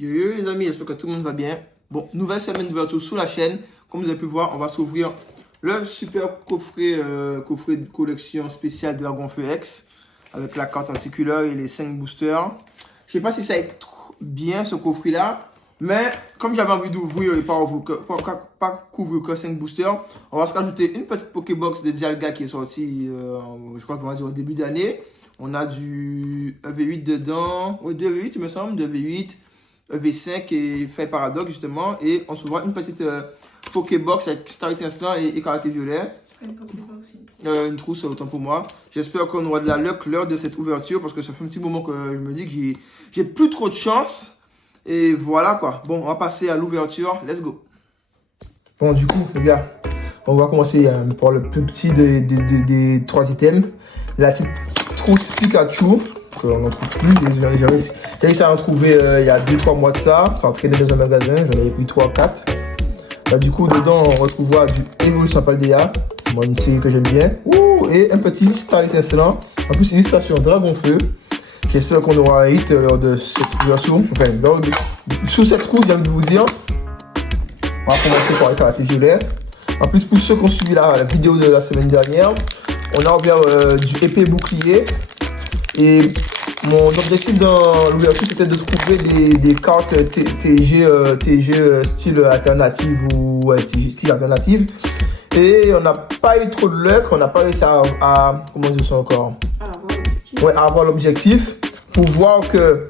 Yo les amis, j'espère que tout le monde va bien. Bon, nouvelle semaine d'ouverture sur la chaîne. Comme vous avez pu voir, on va s'ouvrir le super coffret de collection spéciale Dragon Feu X avec la carte articulaire et les 5 boosters. Je sais pas si ça est bien ce coffret là, mais comme j'avais envie d'ouvrir et pas couvrir que 5 boosters, on va se rajouter une petite Pokébox de Dialga qui est sortie, je crois qu'on va dire au début d'année. On a du EV8 dedans, ouais, 2 EV8 il me semble, 2 EV8. EV5 et fait paradoxe justement, et on se voit une petite Pokébox avec Star Étincelant et Caractère Violet. Une trousse autant pour moi. J'espère qu'on aura de la luck lors de cette ouverture parce que ça fait un petit moment que je me dis que j'ai plus trop de chance. Et voilà quoi. Bon, on va passer à l'ouverture. Let's go. Bon, du coup, les gars, on va commencer par le plus petit des 3 items. La petite trousse Pikachu. On n'en trouve plus, j'ai réussi à en trouver il y a 2-3 mois de ça, ça a traîné dans un magasin, j'en avais pris 3-4. Là du coup dedans on retrouvera du Evolution Paldea, moi une série que j'aime bien, et un petit Star Étincelant, en plus illustration Dragon Feu. J'espère qu'on aura un hit lors de cette ouverture, enfin sous cette trousse j'ai envie de vous dire. On va commencer par les Caractère Violet. En plus pour ceux qui ont suivi la vidéo de la semaine dernière, on a ouvert du épée bouclier. Et mon objectif dans l'ouverture c'était de trouver des cartes TG style alternative ou TG style alternative. Et on n'a pas eu trop de luck, on n'a pas réussi à comment dire ça encore, à avoir l'objectif pour voir que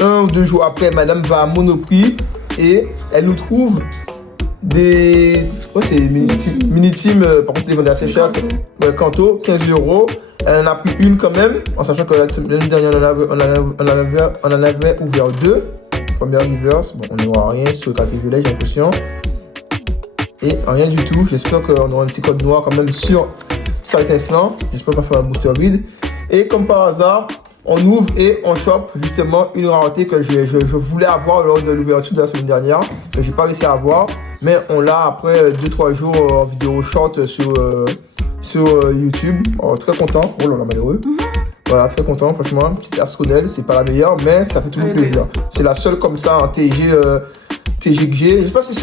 1 ou 2 jours après madame va à Monoprix et elle nous trouve des c'est mini-team, par contre les vendeurs assez cher, Kanto, 15 €. Elle en a pris une quand même, en sachant que l'année dernière on en avait ouvert 2. Première reverse, bon on n'aura rien sur le Caractère Violet j'ai l'impression. Et rien du tout, j'espère qu'on aura un petit code noir quand même sur Star Étincelant. J'espère qu'on va faire un booster vide. Et comme par hasard, on ouvre et on chope justement une rareté que je voulais avoir lors de l'ouverture de la semaine dernière, que j'ai pas réussi à avoir. Mais on l'a après 2-3 jours en vidéo short sur YouTube. Oh, très content. Oh là là, malheureux. Voilà, très content, franchement. Petite Asconel, c'est pas la meilleure, mais ça fait toujours plaisir. C'est la seule comme ça en TG que j'ai. Je sais pas si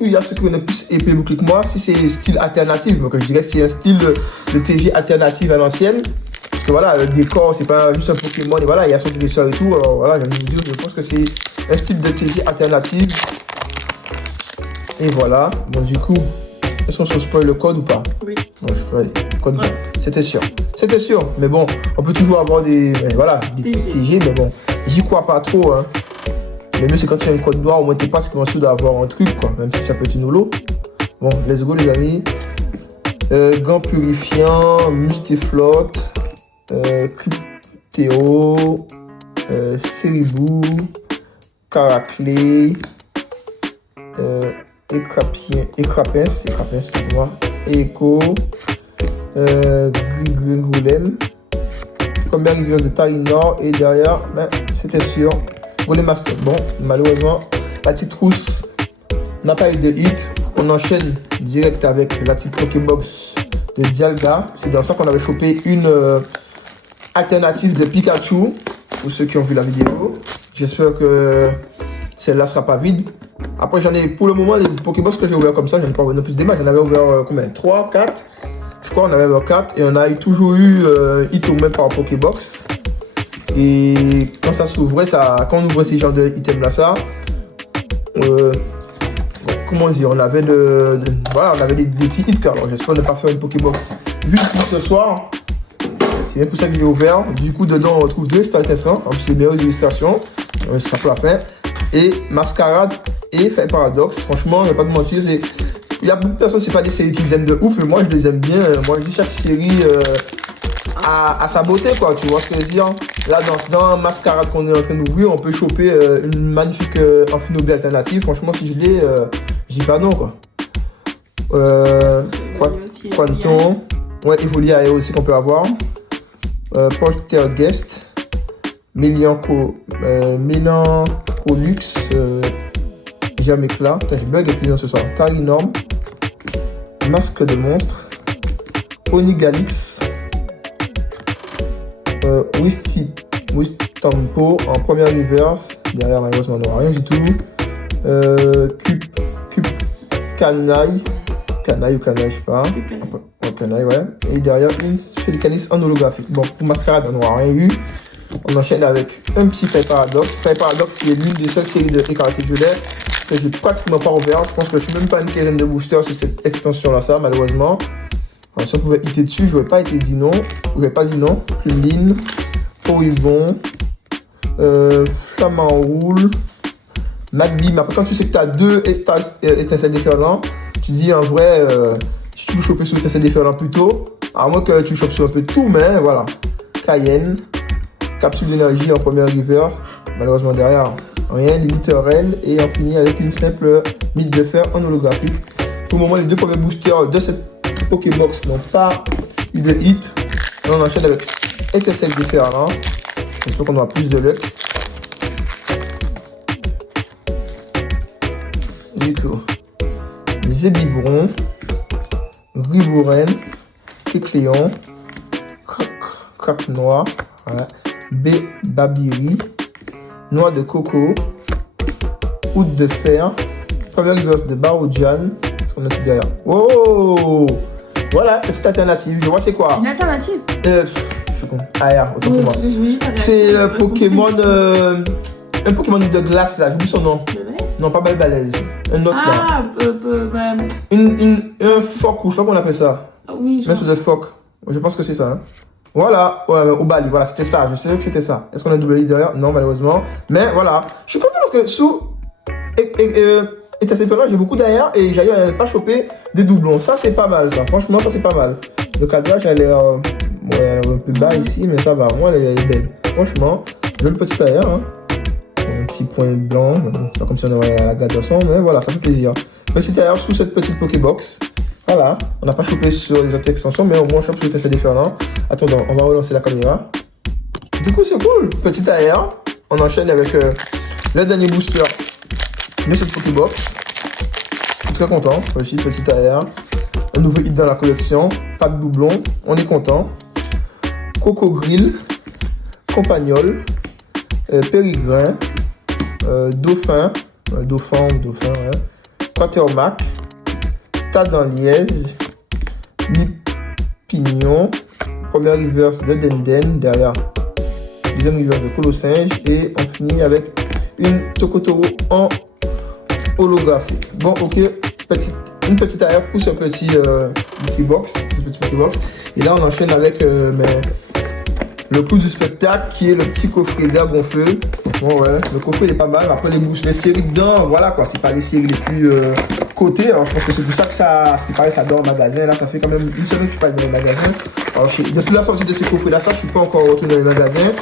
il y a ceux qui connaissent plus épée bouclier que moi, si c'est style alternatif. Donc je dirais que c'est un style de TG alternative à l'ancienne. Parce que voilà, le décor, c'est pas juste un Pokémon, et voilà, il y a son dresseur et tout. Alors voilà, je pense que c'est un style de TG alternative. Et voilà, bon du coup, est-ce qu'on se spoil le code ou pas? Oui. Bon, code ouais. C'était sûr. C'était sûr, mais bon, on peut toujours avoir des TG, mais bon, j'y crois pas trop. Hein. Le mieux c'est quand tu as un code noir, au moins t'es pas sûr d'avoir un truc, quoi, même si ça peut être une holo. Bon, let's go les amis. Gants purifiants, Mustiflot, Cryptéo, Ceribou, Caraclé, Écrapins, excuse-moi, Echo, Gringolem, première rivière de Tarinor, et derrière, c'était sûr, Golem Master. Bon, malheureusement, la petite trousse n'a pas eu de hit. On enchaîne direct avec la petite Pokébox de Dialga. C'est dans ça qu'on avait chopé une alternative de Pikachu, pour ceux qui ont vu la vidéo. J'espère que celle-là sera pas vide. Après j'en ai pour le moment les Pokébox que j'ai ouvert comme ça, j'en ai pas ouvert plus des matchs. J'en avais ouvert combien, 3, 4. Je crois qu'on avait ouvert 4 et on a toujours eu hit au même par Pokébox. Et quand ça s'ouvrait, quand on ouvrait ces genres de items là, ça comment dire, on avait voilà, on avait des petits hits. Alors j'espère ne pas faire une Pokébox vide pour ce soir. C'est bien pour ça que j'ai ouvert. Du coup dedans on retrouve 2 Star Étincelant, en plus les meilleures illustrations, ça peut la faire. Et Mascarade et Fait Paradoxe. Franchement, je vais pas te mentir, il y a beaucoup de personnes, c'est pas des séries qu'ils aiment de ouf, mais moi je les aime bien. Moi je dis chaque série à sa beauté, quoi. Tu vois ce que je veux dire? Là, dans Mascarade qu'on est en train d'ouvrir, on peut choper une magnifique Amphinobie alternative. Franchement, si je l'ai, je dis pas non, quoi. Quanton. Ouais, Evolia aussi qu'on peut avoir. Porter Guest. Mélancolux. Jamécla, je bug avec les noms ce soir. Tarinorm, Masque de monstre, Onigalix, Tempo en première reverse. Derrière, malheureusement, on n'aura rien du tout. Canaille. Canaille ou canaille, je sais pas. Canaille, ouais. Et derrière, une Félicanis en holographique. Bon, pour Mascarade, on n'aura rien eu. On enchaîne avec un petit Fire Paradox. Fire Paradox, c'est l'une des seules séries de écarté violet que j'ai pratiquement pas ouvert. Je pense que je suis même pas une quinzaine de boosters sur cette extension-là, ça, malheureusement. Alors, si on pouvait hiter dessus, je n'aurais pas été dit non. Je n'aurais pas dit non. Pluline, Poribon, Flamand Roule, Magby. Mais après, quand tu sais que tu as deux étincelles différentes, tu dis en vrai, si tu veux choper sur étincelles différentes plus tôt, à moins que tu chopes sur un peu de tout, mais voilà. Cayenne, capsule d'énergie en première reverse. Malheureusement, derrière, rien. Limiterel. Et on finit avec une simple mythe de fer en holographique. Pour le moment, les deux premiers boosters de cette Pokébox n'ont pas eu de hit. Et on enchaîne avec étincelles différentes. J'espère qu'on aura plus de luck. Du coup, Zébibron, Ribouren, Kécléon, Crac Noir, voilà. B. Babiri, Noix de Coco, Oud de Fer, première reverse de Barodjan. Qu'est-ce qu'on a tout derrière? Oh! Voilà, petite alternative. Je vois c'est quoi? Une alternative? AR, autant pour moi. C'est le Pokémon. Un Pokémon de glace là, j'oublie son nom. Non, pas Balbalaise. Un autre là. Un phoque, ou je sais pas comment on appelle ça. Oui. Une espèce de phoque. Je pense que c'est ça. Hein. Voilà, ouais, au Bali, voilà, c'était ça. Je savais que c'était ça. Est-ce qu'on a double derrière? Non, malheureusement. Mais voilà, je suis content parce que sous Étincelle, j'ai beaucoup derrière et j'ai pas chopé des doublons. Ça, c'est pas mal, ça. Franchement, ça, c'est pas mal. Le cadrage, elle est un peu bas ici, mais ça va. Moi, elle est belle. Franchement, joli petit derrière. Hein. Un petit point blanc. C'est pas comme si on aurait la gâte de son, mais voilà, ça fait plaisir. Petit derrière sous cette petite Pokébox. Voilà, on n'a pas chopé sur les autres extensions, mais au moins on chope sur les étincelles différentes. Attendons, on va relancer la caméra. Du coup, c'est cool. Petit derrière. On enchaîne avec le dernier booster de cette Pokébox. Je suis très content. Aussi, petit derrière. Un nouveau hit dans la collection. Pas de doublon. On est content. Coco Grill. Compagnol. Périgrin. Dauphin. Dauphin, ouais. Quatermac. Stade en liège. Pignon. Première reverse de Denden. Derrière. Deuxième reverse de Colossinge. Et on finit avec une Tokotoro en holographique. Bon, ok. Une petite arrière pour ce petit Pokébox. Et là, on enchaîne avec le coup du spectacle qui est le petit coffret d'Agonfeu. Bon, ouais, le coffret il est pas mal. Après, les séries dedans, voilà quoi. C'est pas les séries les plus cotées. Alors, je pense que c'est pour ça que ça, ce qui paraît, ça dort au magasin. Là, ça fait quand même une semaine que je suis pas dans les magasins. Alors, depuis la sortie de ces coffrets-là, ça, je suis pas encore retourné dans les magasins.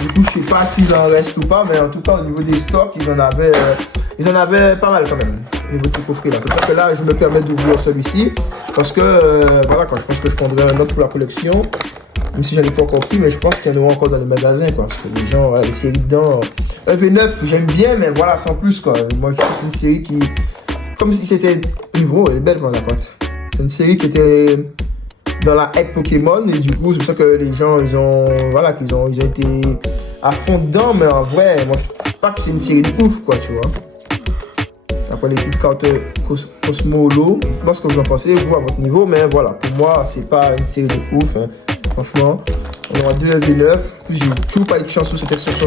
Du coup, je sais pas s'il en reste ou pas, mais en tout cas, au niveau des stocks, ils en avaient pas mal quand même. Au niveau de ces coffrets-là. C'est pour ça que là, je me permets d'ouvrir celui-ci. Parce que, voilà, quoi, je pense que je prendrai un autre pour la collection. Même si j'en ai pas encore pris, mais je pense qu'il y en aura encore dans les magasins, quoi. Parce que les gens, les séries dedans. V9, j'aime bien, mais voilà, sans plus, quoi. Moi, je trouve que c'est une série qui. Comme si c'était. Niveau, elle est belle, quoi, la cote. C'est une série qui était dans la hype Pokémon, et du coup, c'est pour ça que les gens, ils ont été à fond dedans, mais en vrai, moi, je trouve pas que c'est une série de ouf, quoi, tu vois. Après les petites cartes Cosmo Holo, je sais pas ce que vous en pensez, vous, à votre niveau, mais voilà, pour moi, c'est pas une série de ouf, hein. Franchement, on aura 2 LV9. J'ai toujours pas eu de chance sous cette extension,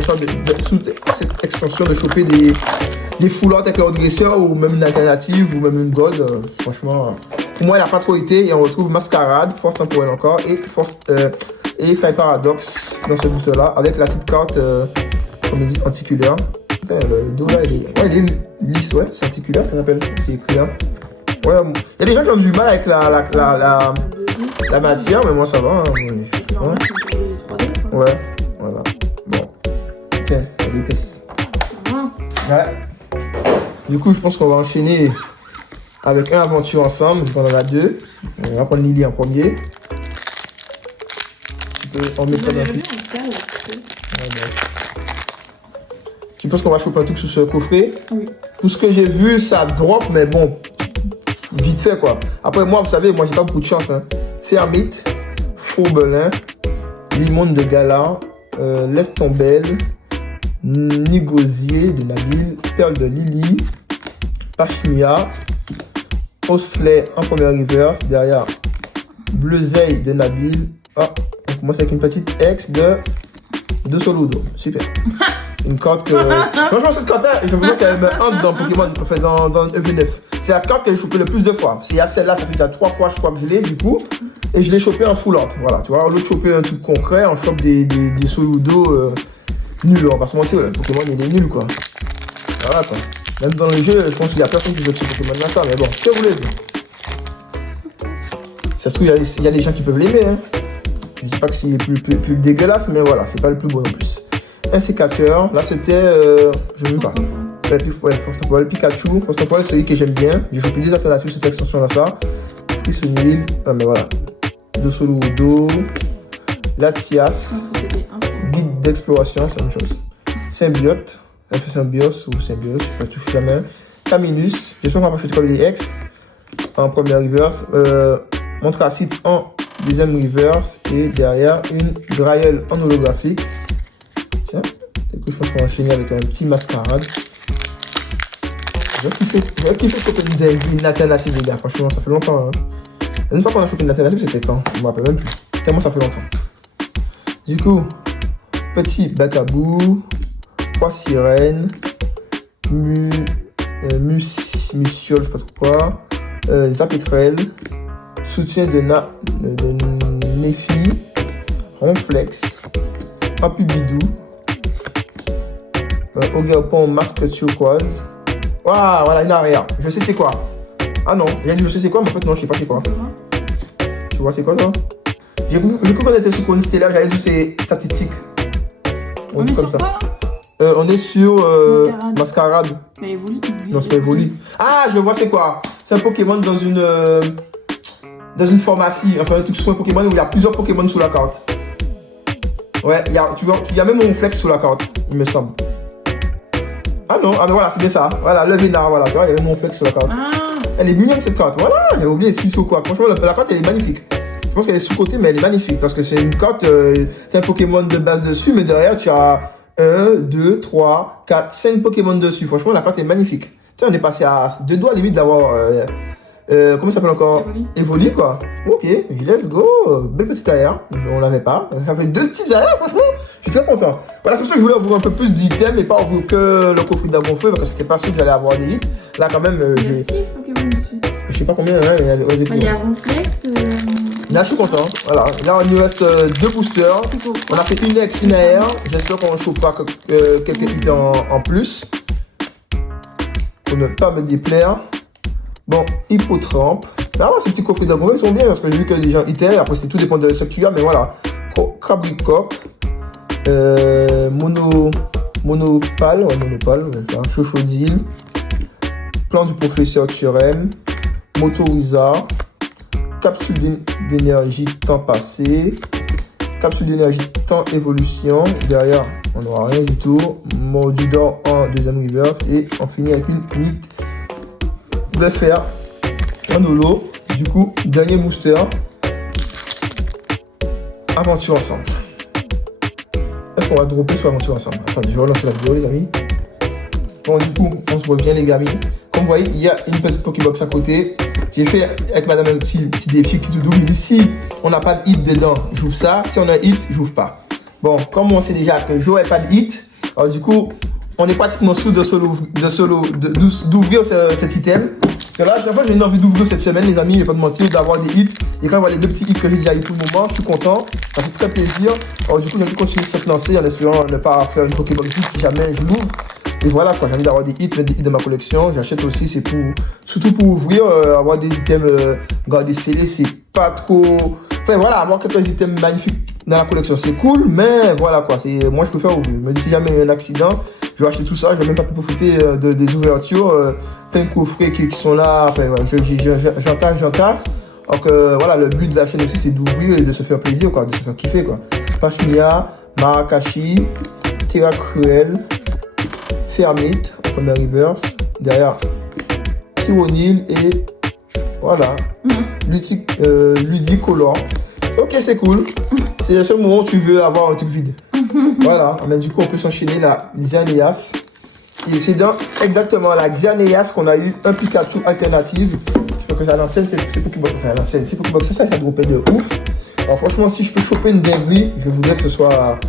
de choper des full art avec leur dresseur ou même une alternative ou même une gold. Franchement, pour moi, elle n'a pas trop été. Et on retrouve Mascarade, Force Temporelle encore et Fire Paradox dans ce booster-là avec la petite carte, comme ils disent, anticulaire. Putain, le dos là, il est lisse, ouais, c'est anticulaire, ça s'appelle, c'est écrit là. Ouais, il y a des gens qui ont du mal avec la matière, mais moi ça va. Hein. Ouais, voilà. Bon. Tiens, elle est épaisse. Ouais. Du coup, je pense qu'on va enchaîner avec un aventure ensemble. On en a deux. On va prendre Lily en premier. Tu peux en mettre dans le. Tu penses qu'on va choper un truc sous ce coffret? Oui. Tout ce que j'ai vu, ça drop, mais bon. Vite fait quoi. Après moi, vous savez, moi j'ai pas beaucoup de chance. Hein. Fermite, Fourbelin, Limone de Gala, Laisse ton belle, Nigosier de Nabil, Perle de Lily, Pashmia, Osley en première reverse, derrière Bleuzeil de Nabil. Ah, on commence avec une petite ex de Soludo. Super. Une carte que. Franchement, cette carte-là, j'ai l'impression qu'elle me hante dans Pokémon, enfin dans EV9. C'est la carte que j'ai chopée le plus de fois. C'est à celle-là, ça fait déjà 3 fois, je crois que je l'ai, du coup. Et je l'ai chopé en full art. Voilà, tu vois, au lieu de choper un truc concret, on chope des Soludo nuls. On va se mentir, le Pokémon il est nul, quoi. Voilà, quoi. Même dans le jeu, je pense qu'il y a personne qui veut que ce Pokémon là, ça, mais bon, que voulez-vous? Ça se trouve, il y a des gens qui peuvent l'aimer, hein. Je dis pas que c'est plus dégueulasse, mais voilà, c'est pas le plus beau non plus. Un sécateur, là c'était, je ne sais pas. Ouais, le Pikachu, Force c'est celui que j'aime bien. J'ai chopé des alternatives cette extension là, ça. Prisonil, ah mais voilà. De Soludo, Latias, guide d'exploration, c'est la même chose. Symbiote, Symbios ou Symbios, je ne touche jamais. Caminus, j'espère qu'on va pas faire comme des ex en première reverse. Montracite en deuxième reverse et derrière une Graille en holographique. Tiens, du coup je pense qu'on va enchaîner avec un petit mascarade. J'ai kiffé choper une alternative les gars, franchement ça fait longtemps. Hein. La dernière fois qu'on a chopé une alternative c'était quand? Je me rappelle même plus. Tellement ça fait longtemps. Du coup, petit Bacabou, 3 sirènes, Musiole, je sais pas trop quoi, Zapetrel, soutien de Nephi, Ronflex, Papubidou, Ogerpon, masque turquoise. Waouh, voilà une arrière. Je sais c'est quoi. Ah non, j'ai dit je sais c'est quoi, mais en fait non, je sais pas c'est quoi. Tu vois c'est quoi toi? J'ai cru qu'on était sur Cône Stellaire, j'allais dire c'est statistique. On est comme sur ça. Quoi on est sur Mascarade. Mais Evoli. Non, c'est pas Evoli. Ah, je vois c'est quoi. C'est un Pokémon dans une pharmacie. Enfin, un truc sur un Pokémon où il y a plusieurs Pokémon sur la carte. Ouais, il y a même un flex sur la carte, il me semble. Ah non, ah mais voilà, c'est bien ça. Voilà, le Vénard, voilà, tu vois, il y a même un flex sur la carte. Ah. Elle est mignonne cette carte. Voilà, j'avais oublié si ou quoi. Franchement, la carte elle est magnifique. Je pense qu'elle est sous-côté, mais elle est magnifique parce que c'est une carte, t'as un Pokémon de base dessus, mais derrière tu as 1, 2, 3, 4, 5 Pokémon dessus. Franchement, la carte est magnifique. Tiens, on est passé à 2 doigts limite d'avoir. Comment ça s'appelle encore? Evoli, quoi. Ok, let's go. Belle petite arrière. On l'avait pas. Ça fait 2 petites arrières, franchement. Je suis très content. Voilà, c'est pour ça que je voulais ouvrir un peu plus d'items et pas ouvrir que le coffret d'Agonfeu parce que c'était pas sûr que j'allais avoir des hits. Là, quand même. Il y a 6 Pokémon dessus. Je sais pas combien, hein. Il y a Ronflex. Là, je suis content. Voilà. Là, il nous reste 2 boosters. On a fait une ex, une AR. J'espère qu'on ne chauffe pas quelques hits en plus. Pour ne pas me déplaire. Bon, Hippotrampe. Ah ouais, ces petits coffrets d'Agonfeu, ils sont bien parce que j'ai vu que les gens hitaient. Après, c'est tout dépend de ce que tu as, mais voilà. Crabricoc. Monopale. Ouais, Monopale. Chochodile. Plan du professeur Thurem. Motoriza. Capsule d'énergie temps passé. Capsule d'énergie temps évolution. Derrière, on n'aura rien du tout. Mordidor en deuxième reverse. Et on finit avec une mythe de fer en holo. Du coup, dernier booster. Aventure ensemble. Est-ce qu'on va dropper sur aventure ensemble? Attendez, je vais relancer la vidéo, les amis. Bon, du coup, on se revient, les gars. Comme vous voyez, il y a une petite Pokébox à côté. J'ai fait avec madame un petit défi qui tout double. Si on n'a pas de hit dedans, j'ouvre ça. Si on a un hit, j'ouvre pas. Bon, comme on sait déjà que je n'aurai pas de hit, alors du coup, on est pratiquement sous d'ouvrir cet item. Parce que là, à chaque fois, j'ai une envie d'ouvrir cette semaine, les amis, je vais pas te mentir, d'avoir des hits. Et quand on voit les 2 petits hits que j'ai déjà eu pour le moment, je suis content. Ça fait très plaisir. Alors du coup, on va continuer cette lancée en espérant ne pas faire une Pokébox hit si jamais je l'ouvre. Et voilà quoi, j'ai envie d'avoir des hits, mettre des hits de ma collection. J'achète aussi, c'est pour, surtout pour ouvrir, avoir des items, garder scellés, c'est pas trop. Enfin voilà, avoir quelques items magnifiques dans la collection, c'est cool, mais voilà quoi, moi je préfère ouvrir. Mais si jamais il y a un accident, je vais acheter tout ça, je vais même pas profiter des ouvertures, plein de coffrets qui sont là, enfin voilà, j'entasse. Donc voilà, le but de la chaîne aussi c'est d'ouvrir et de se faire plaisir quoi, de se faire kiffer quoi. Pashmia, Marakashi, Terra Cruel, Fermite, en première reverse, derrière Tyronil et voilà, Ludicolor. Ok, c'est cool. C'est le seul moment où tu veux avoir un truc vide. Voilà, mais du coup, on peut s'enchaîner la Xerneas. Et c'est dans exactement la Xerneas qu'on a eu un Pikachu alternative. Je crois que à l'ancienne, c'est Pokébox. Enfin, à l'ancienne, c'est Pokébox, ça a droppé de ouf. Alors, franchement, si je peux choper une dinguerie, je voudrais que ce soit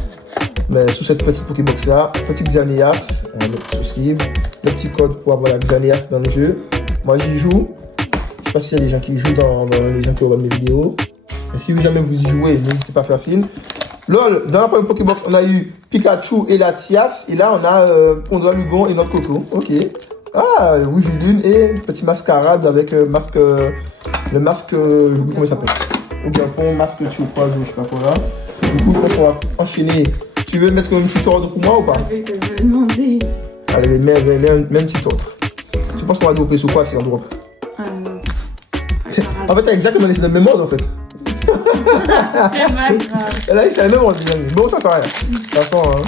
sous cette petite Pokébox là. Petite Xerneas, on va le souscrire. Le petit code pour avoir la Xerneas dans le jeu. Moi, j'y joue. Je sais pas s'il y a des gens qui jouent dans les gens qui regardent mes vidéos. Et si jamais vous y jouez, n'hésitez pas à faire signe. Lol, dans la première Pokébox, on a eu Pikachu et Latias. Et là, on a Pondra, Lugon et notre Coco. Ok. Ah, Rouge Lune et petit mascarade avec le masque, je sais plus comment il s'appelle. Au Japon, masque turquoise ou je sais pas quoi là. Du coup, je pense qu'on va enchaîner. Tu veux mettre un petit ordre pour moi ou pas? Je vais te demander. Allez, mets un petit ordre. Tu penses qu'on va dropper sur quoi si on drop? En fait, t'as exactement laissé le même ordre en fait. C'est pas grave. Là, c'est un même ordre. Bon, ça paraît. De toute façon, hein.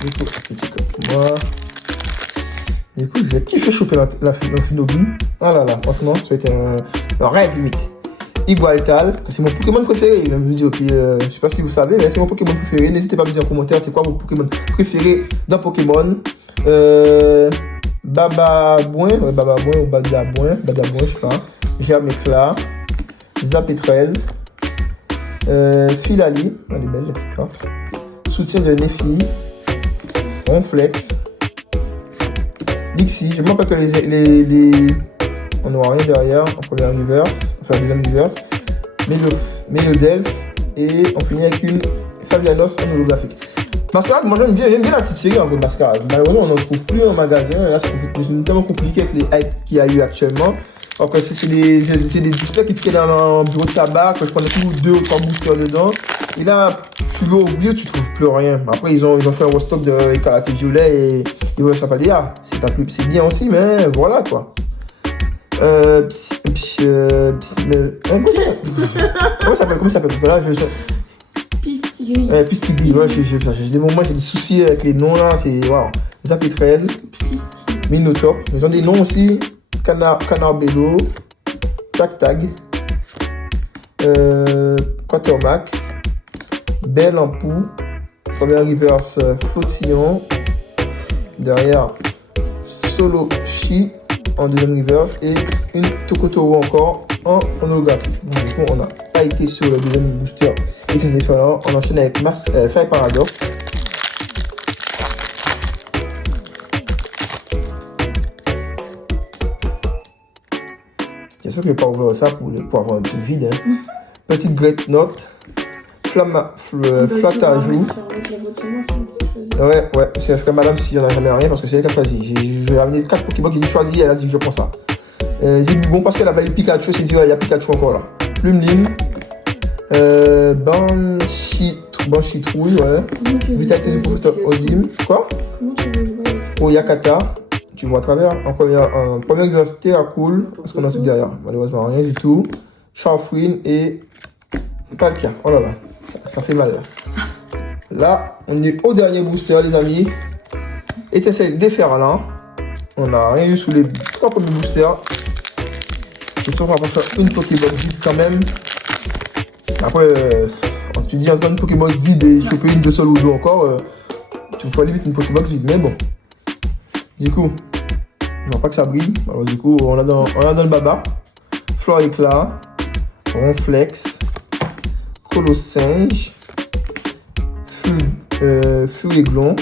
Du coup, petit code pour moi. Du coup, j'ai kiffé choper la Finobi. Ah là là, franchement, ça a été un rêve limite. Igualtal, c'est mon Pokémon préféré. Je me dis, ok, je sais pas si vous savez, mais c'est mon Pokémon préféré. N'hésitez pas à me dire en commentaire c'est quoi vos Pokémon préférés dans Pokémon. Bababouin, ouais, Bababouin ou Badabouin, je sais pas. Germécla, Zapetrel, Filali, elle est belle, la petite carte. Soutien de Nefi, Ronflex, Dixie, je me rappelle que les on n'aura rien derrière en première reverse, enfin deuxième reverse, Melodelph et on finit avec une Fabianos en holographique. Mascarade, moi j'aime bien la petite série en gros Mascarade. Malheureusement on n'en trouve plus en magasin, là c'est tellement compliqué avec les hypes qu'il y a eu actuellement. Alors que c'est des displays qui traînent dans un bureau de tabac, que je prenais toujours 2 ou 3 boosters dedans. Et là, tu vas ouvrir, tu trouves plus rien. Après ils ont fait un restock de Écarlate Violet et ils vont s'appeler là. C'est bien aussi, mais voilà quoi. Comment ça s'appelle? Parce que là, Pistigris. Pistigris, ouais, j'ai des moments, j'ai des soucis avec les noms là, c'est waouh. Zapetrel, Minotop, ils ont des noms aussi. Canarbello, Tag, Quatermac, Belle en Pou, première reverse Flottillon, derrière Solo Chi en deuxième reverse et une Tokotoro encore en holographie. Donc, du coup, on a pas été sur le deuxième booster et c'est différent. On enchaîne avec Fire Paradox. J'espère que je vais pas ouvrir ça pour avoir un truc vide. Hein. Petite Great Note, Flatajou. Ouais, c'est parce que madame, si on n'a jamais rien, parce que c'est elle qui a choisi. Je vais ramener 4 Pokémon qui dit choisi, elle a dit je prends ça. Zigubon, parce qu'elle avait eu Pikachu, c'est dit il y a Pikachu encore là. Plumeline, Banchitrouille, ouais. Vitalité du professeur Ozim. Quoi? Comment tu veux le voir? Oyakata. Tu vois à travers. En première université à Cool, parce qu'on a tout derrière. Malheureusement, rien du tout. Charfouine et Palkia. Oh là là, ça fait mal là. Là, on est au dernier booster, les amis. Et t'essayes de défaire là. On n'a rien eu sous les 3 premiers boosters. J'espère qu'on va faire une Pokébox vide quand même. Après, tu dis une Pokébox vide et choper une de seule ou deux encore. Tu me fais limite une Pokébox vide, mais bon. Du coup, je vois pas que ça brille. Alors, du coup, on a dans le baba. Flore Éclat, Ronflex, Colossinge, Furéglon,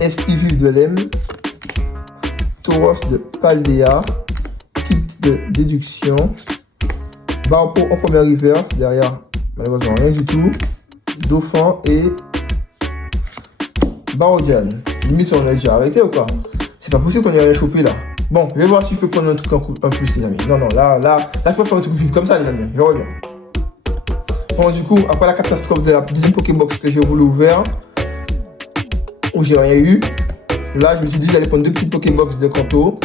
Esprit Vif de Lem, Tauros de Paldea, Kit de Déduction, Barpo en première reverse, derrière malheureusement rien du tout, Dauphin et Barodian. Limite on a déjà arrêté ou quoi? C'est pas possible qu'on ait rien chopé là. Bon, je vais voir si je peux prendre un truc en plus les amis. Non, là je peux faire un truc vite comme ça les amis, je reviens. Bon du coup, après la catastrophe de la deuxième Pokébox que j'ai voulu ouvrir, où j'ai rien eu, là je me suis dit d'aller prendre 2 petites Pokébox de Kanto.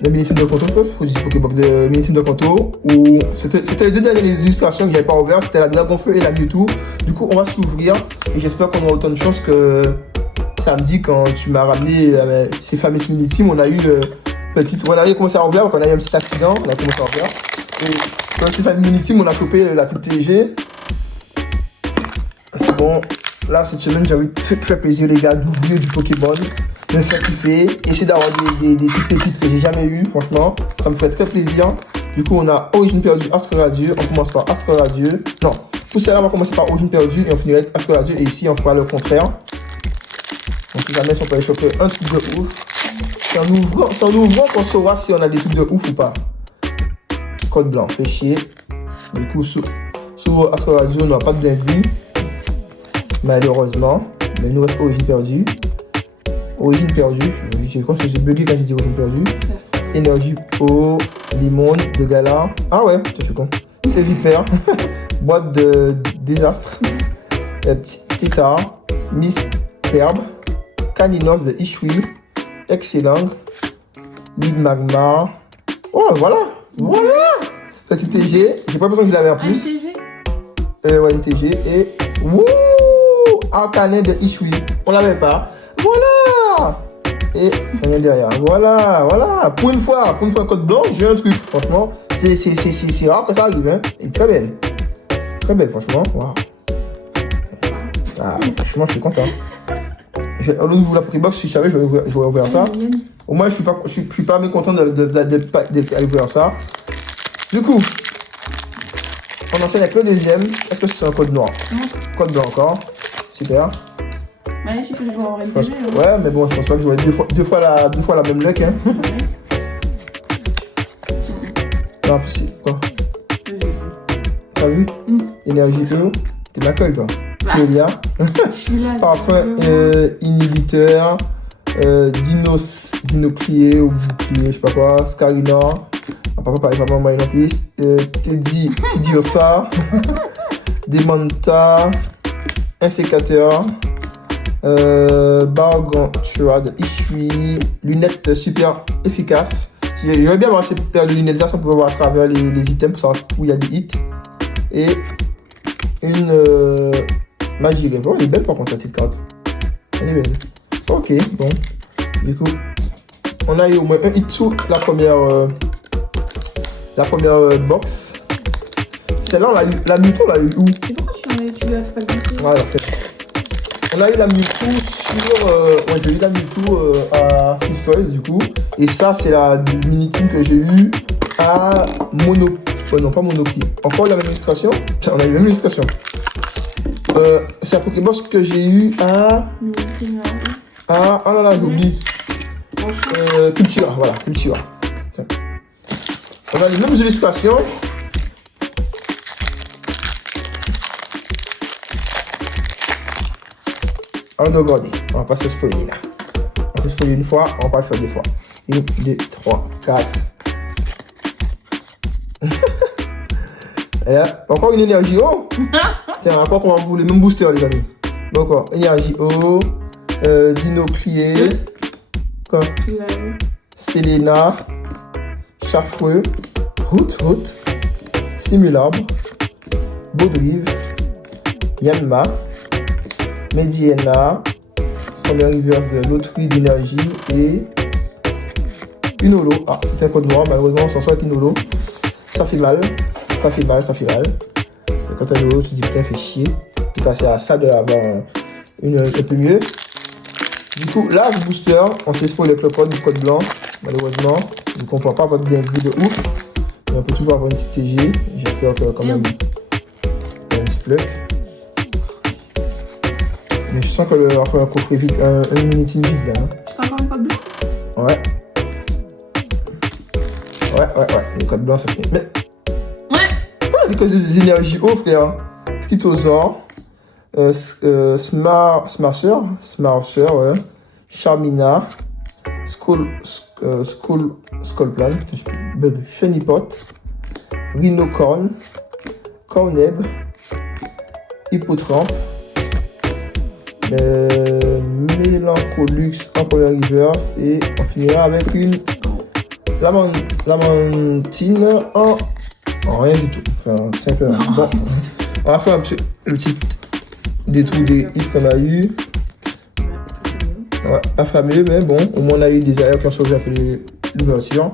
De Millésime de Kanto, je dis Pokébox de Millésime de Kanto, où c'était les 2 dernières illustrations que j'avais pas ouvertes, c'était la Dragonfeu et la Mewtwo. Du coup on va s'ouvrir et j'espère qu'on aura autant de chance que samedi quand tu m'as ramené ces fameuses mini-teams. On a eu on avait commencé à ouvrir, on a eu un petit accident, on a commencé à ouvrir. Et dans ces fameuses mini-teams, on a chopé la TTG. bon, là, cette semaine, j'ai envie de faire plaisir, les gars, d'ouvrir du Pokémon, de me faire kiffer, essayer d'avoir des petites pépites que j'ai jamais eues, franchement. Ça me fait très plaisir. Du coup, on a Origine perdue, Astre radieux. On commence par Astre radieux. Non, tout ça là, on va commencer par Origine perdue et on finira avec Astre radieux. Et ici, on fera le contraire. Donc, si jamais on peut aller choper un truc de ouf. C'est en ouvrant qu'on saura si on a des trucs de ouf ou pas. Code blanc, fait chier. Du coup, sur Astre radieux, on n'a pas de dinguerie. Malheureusement. Mais il nous reste Origine perdue. Origine perdue. Je crois que j'ai bugué quand j'ai dit Origine perdue. Énergie eau, limon, de gala. Ah ouais, je suis con. C'est vipère. Boîte de désastre. Petit art. Miss Herbe. Caninos de Ishui. Excellent. Ligue Magma. Oh, voilà. Voilà. Petit TG. J'ai pas besoin que je l'avais en plus. Ouais, une TG. Et. Wouh! Arcanet de Ishui. On l'avait pas. Voilà! Et rien derrière. Voilà, voilà. Pour une fois, code blanc, j'ai un truc. Franchement, c'est rare que ça arrive. Hein. Et très belle. Très belle, franchement. Wow. Ah, franchement, je suis content. Au lieu d'ouvrir la Pokébox, si je savais, je vais ouvrir ça. Au moins, je suis pas mécontent d'aller ouvrir ça. Du coup, on enchaîne avec le deuxième. Est-ce que c'est un code noir? Code blanc encore. Super. Ouais, je sais que je vais avoir une Ouais, mais bon, je pense pas que je vais deux fois la même luck. Hein. Non, c'est quoi? T'as vu? Énergie eau. T'es ma colle, toi. Clélia. Parfum inhibiteur. Dinoclier ou bouclier, je sais pas quoi. Scarina. Papa maman non plus. Tidiosa. Demanta. Insécateur. Bargantua de Ishui. Lunettes super efficaces. J'aurais bien avoir cette paire de lunettes là, ça pouvait voir à travers les items pour savoir où il y a des hits. Et une magie rêve. Oh, elle est belle par contre cette carte. Elle est belle. Ok, bon. Du coup, on a eu au moins un hit sous la première box. Celle-là, on a eu la Mewtwo, on l'a eu où? Et pourquoi tu l'as pas glisser? Voilà, on a eu la Mewtwo sur. Ouais, j'ai eu la Mewtwo à Six Toys du coup. Et ça, c'est la mini-team que j'ai eu à Mono. Ouais, non, pas Monopi. Encore la même illustration. On a eu la même illustration. C'est un Pokébox que j'ai eu à. Ah, oh là là, j'oublie. Cultura, voilà, Cultura. Tiens. On a les mêmes illustrations. On va regarder. On va pas se spoiler là. On va se spoiler une fois, on va pas le faire deux fois. 1, 2, 3, 4. Et là, encore une énergie eau. Tiens, encore qu'on va vous les mêmes boosters les amis. Donc encore, énergie eau. Dinoclier. Quoi? Selena. Charfreux. Hoot. Simulable. Baudrive. Yanma. Mediana. Première reverse de l'autrui d'énergie. Et une holo. Ah, c'était un code noir. Malheureusement, on s'en sort avec une holo. Ça fait mal. Et quand t'as une holo, tu te dis putain, fait chier. Tu passes à ça d'avoir un peu mieux. Du coup, là, ce booster, on s'est spoilé avec le code blanc, malheureusement. Je ne comprends pas votre dinguerie de ouf. Mais on peut toujours avoir une petite TG. J'espère que quand même, il y a une petite luck. Mais je sens que le un coffret vide, un mini-team vide là. Tu fais encore un code blanc? Ouais. Le code blanc, ça fait. Mais. Ouais, parce que c'est des énergies hauts, frère. Skitosaur. Smasher, ouais. Charmina, Skullplan, Chenipot, Rhinocorn, Corneb, Hippotrampe, Mélancolux en première reverse et on finira avec une Lamantine en rien du tout. Enfin, simplement. Bon, on va faire le petit détour des hits qu'on a eu. Ouais, pas fameux, mais bon, au moins on a eu des ailleurs qui ont sauvé un peu l'ouverture.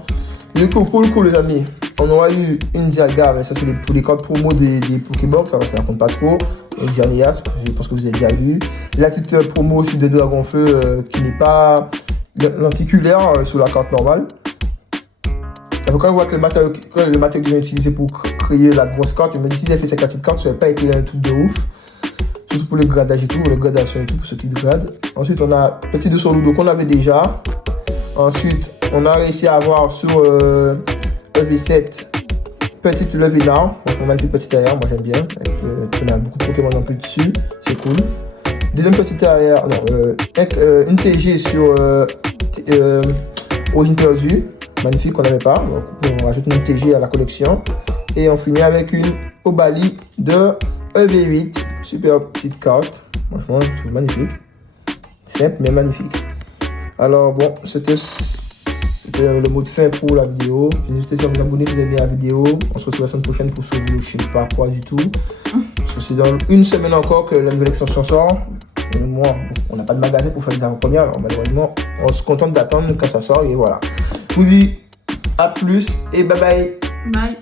Du coup, pour le coup, les amis, On aura eu une Dialga, mais ça c'est pour les cartes promo des Pokébox, ça ne compte pas trop. Et Dialga, je pense que vous avez déjà vu. La petite promo aussi de Dragonfeu qui n'est pas lenticulaire sur la carte normale. Et quand on voit que le matériau qu'ils ont utilisé pour créer la grosse carte, je me dis si ils avaient fait cette petite carte, ça n'aurait pas été un truc de ouf. Surtout pour le gradage et tout, le gradation et tout, pour ce petit grade. Ensuite, on a petit 2 sur Ludo qu'on avait déjà. Ensuite, on a réussi à avoir sur EV7 petite levée d'armes. Donc, on a une petite arrière, moi j'aime bien. On a beaucoup de Pokémon en plus dessus, c'est cool. Deuxième petite arrière, une TG sur Origine Perdue. Magnifique, on n'avait pas. Donc, on rajoute une TG à la collection. Et on finit avec une Obali de EV8. Super petite carte. Franchement, c'est magnifique. Simple, mais magnifique. Alors, bon, c'était le mot de fin pour la vidéo. N'hésitez pas à vous abonner si vous avez aimé la vidéo. On se retrouve la semaine prochaine pour sauver le chien pas quoi du tout. Parce que c'est dans une semaine encore que la nouvelle extension sort. Et moi, on n'a pas de magasin pour faire des avant-premières. Alors, malheureusement, on se contente d'attendre quand ça sort. Et voilà. Je vous dis à plus et bye bye. Bye.